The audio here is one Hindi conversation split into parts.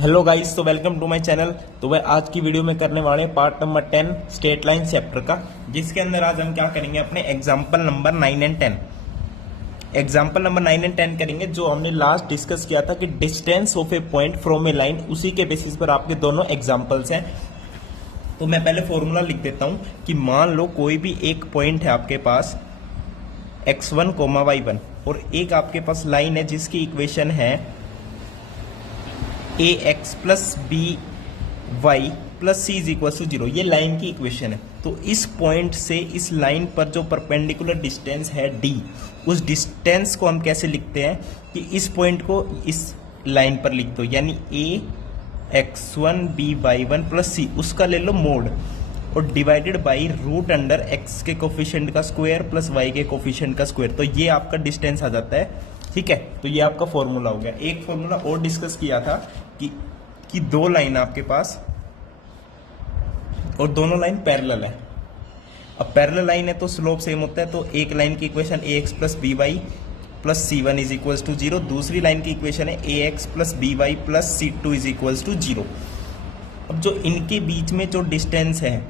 हेलो गाइस, तो वेलकम टू माय चैनल। तो वह आज की वीडियो में करने वाले part number 10 straight line chapter का, जिसके अंदर आज हम क्या करेंगे, अपने example number 9 and 10 example number 9 and 10 करेंगे। जो हमने लास्ट डिस्कस किया था कि distance of A point from A line, उसी के बेसिस पर आपके दोनों एग्जाम्पल्स हैं। तो मैं पहले फॉर्मूला लिख देता हूं कि मान लो कोई भी एक पॉइंट है आपके पास x1, y1 और एक आपके पास लाइन है जिसकी इक्वेशन है ax plus b y plus c is equal to 0। ये लाइन की इक्वेशन है। तो इस पॉइंट से इस लाइन पर जो परपेंडिकुलर डिस्टेंस है d, उस डिस्टेंस को हम कैसे लिखते हैं कि इस पॉइंट को इस लाइन पर लिख दो, यानी ax1 by1 प्लस सी, उसका ले लो मोड और divided by root under x के कोफिशिएंट का स्क्वायर प्लस y के कोफिशिएंट का स्क्वायर। तो ये आपका डिस्टेंस आ जाता है। ठीक है, तो ये आपका फॉर्मूला हो गया। एक फॉर्मूला और डिस्कस किया था कि दो लाइन आपके पास और दोनों लाइन पैरेलल है। अब पैरेलल लाइन है तो स्लोप सेम होता है। तो एक लाइन की equation ax plus b y plus c one is equal to 0, दूसरी लाइन की इक्वेशन है ax plus b y plus c two is equal to 0। अब जो इनके बीच में जो डिस्टेंस है,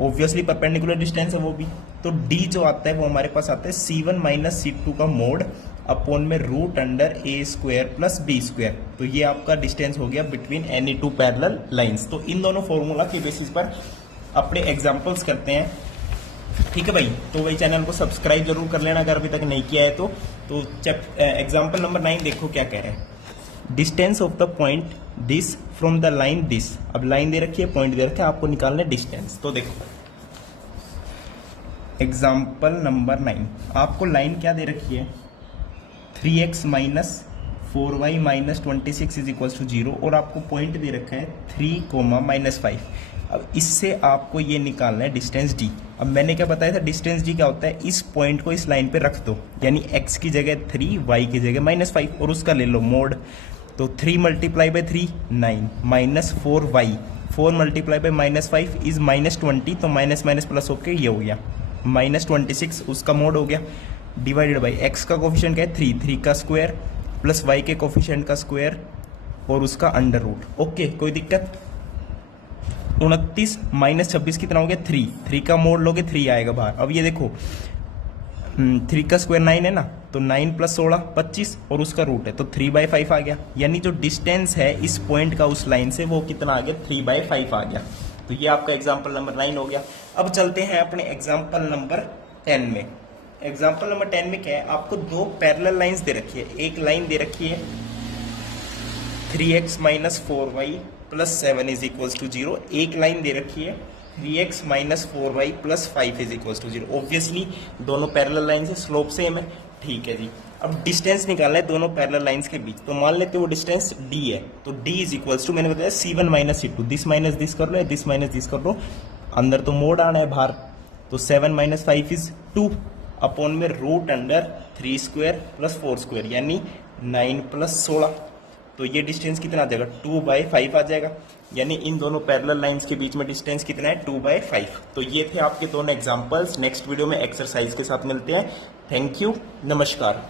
ऑब्वियसली परपेंडिकुलर डिस्टेंस है वो भी, तो d जो आता है वो हमारे पास आता है c1 माइनस c2 का मोड अपॉन में root under a square plus b square. तो ये आपका डिस्टेंस हो गया between any two parallel lines. तो इन दोनों फॉर्मूला के बेसिस पर अपने एग्जांपल्स करते हैं। ठीक है भाई, तो वही चैनल को सब्सक्राइब जरूर कर लेना अगर अभी तक नहीं किया है तो एग्जाम्पल नंबर 9 देखो क्या कह रहे हैं। Distance of the point this from the line this. अब लाइन दे रखी है, पॉइंट दे रखा है, आपको निकालना है डिस्टेंस। तो देखो एग्जाम्पल नंबर 9, आपको लाइन क्या दे रखी है 3x minus 4y minus 26 is equal to 0 और आपको पॉइंट दे रखा है 3, -5। अब इससे आपको ये निकालना है डिस्टेंस d। अब मैंने क्या बताया था, डिस्टेंस d क्या होता है, इस पॉइंट को इस लाइन पे रख दो, यानी x की जगह 3, y की जगह -5 और उसका ले लो मोड। तो 3 multiply by 3 9 minus 4y, 4 multiply by -5 is -20। तो माइनस माइनस प्लस होके ये हो गया -26, उसका मोड हो गया डिवाइडेड बाई x का कोफिशिएंट क्या है 3 का स्क्वायर प्लस y के कोफिशिएंट का स्क्वायर और उसका अंडर रूट। ओके, कोई दिक्कत। 29 माइनस 26 कितना हो गया 3 का मोड लोगे 3 आएगा बाहर। अब ये देखो 3 का स्क्वायर 9 है ना, तो 9 प्लस 16 25 और उसका रूट है, तो 3/5 आ गया। यानी जो डिस्टेंस है इस पॉइंट का उस लाइन से वो कितना आ गया 3/5 आ गया। तो ये आपका एग्जाम्पल नंबर 9 हो गया। अब चलते हैं अपने एग्जाम्पल नंबर 10 में। एग्जाम्पल नंबर 10 में क्या है, आपको दो पैरेलल लाइंस दे रखी है। एक लाइन दे रखी है 3x minus 4y plus 7 is equal to 0। एक लाइन दे रखी है 3x minus 4y plus 5 is equal to 0। Obviously दोनों पैरेलल लाइन से स्लोप सेम है। ठीक है जी, अब डिस्टेंस निकालना है दोनों पैरेलल लाइंस के बीच। तो मान लेते वो डिस्टेंस d है, तो d इज इक्वल टू, मैंने बताया c1 minus c2, this minus this कर लो, दिस माइनस दिस कर लो, अंदर तो मोड आना है बाहर। तो 7 माइनस 5 इज 2 अपॉन में root under 3 square plus 4 square, यानी 9 प्लस 16। तो ये डिस्टेंस कितना आ जाएगा 2/5 आ जाएगा। यानी इन दोनों पैरेलल लाइंस के बीच में डिस्टेंस कितना है 2/5। तो ये थे आपके दोनों एग्जांपल्स। नेक्स्ट वीडियो में एक्सरसाइज के साथ मिलते हैं। थैंक यू, नमस्कार।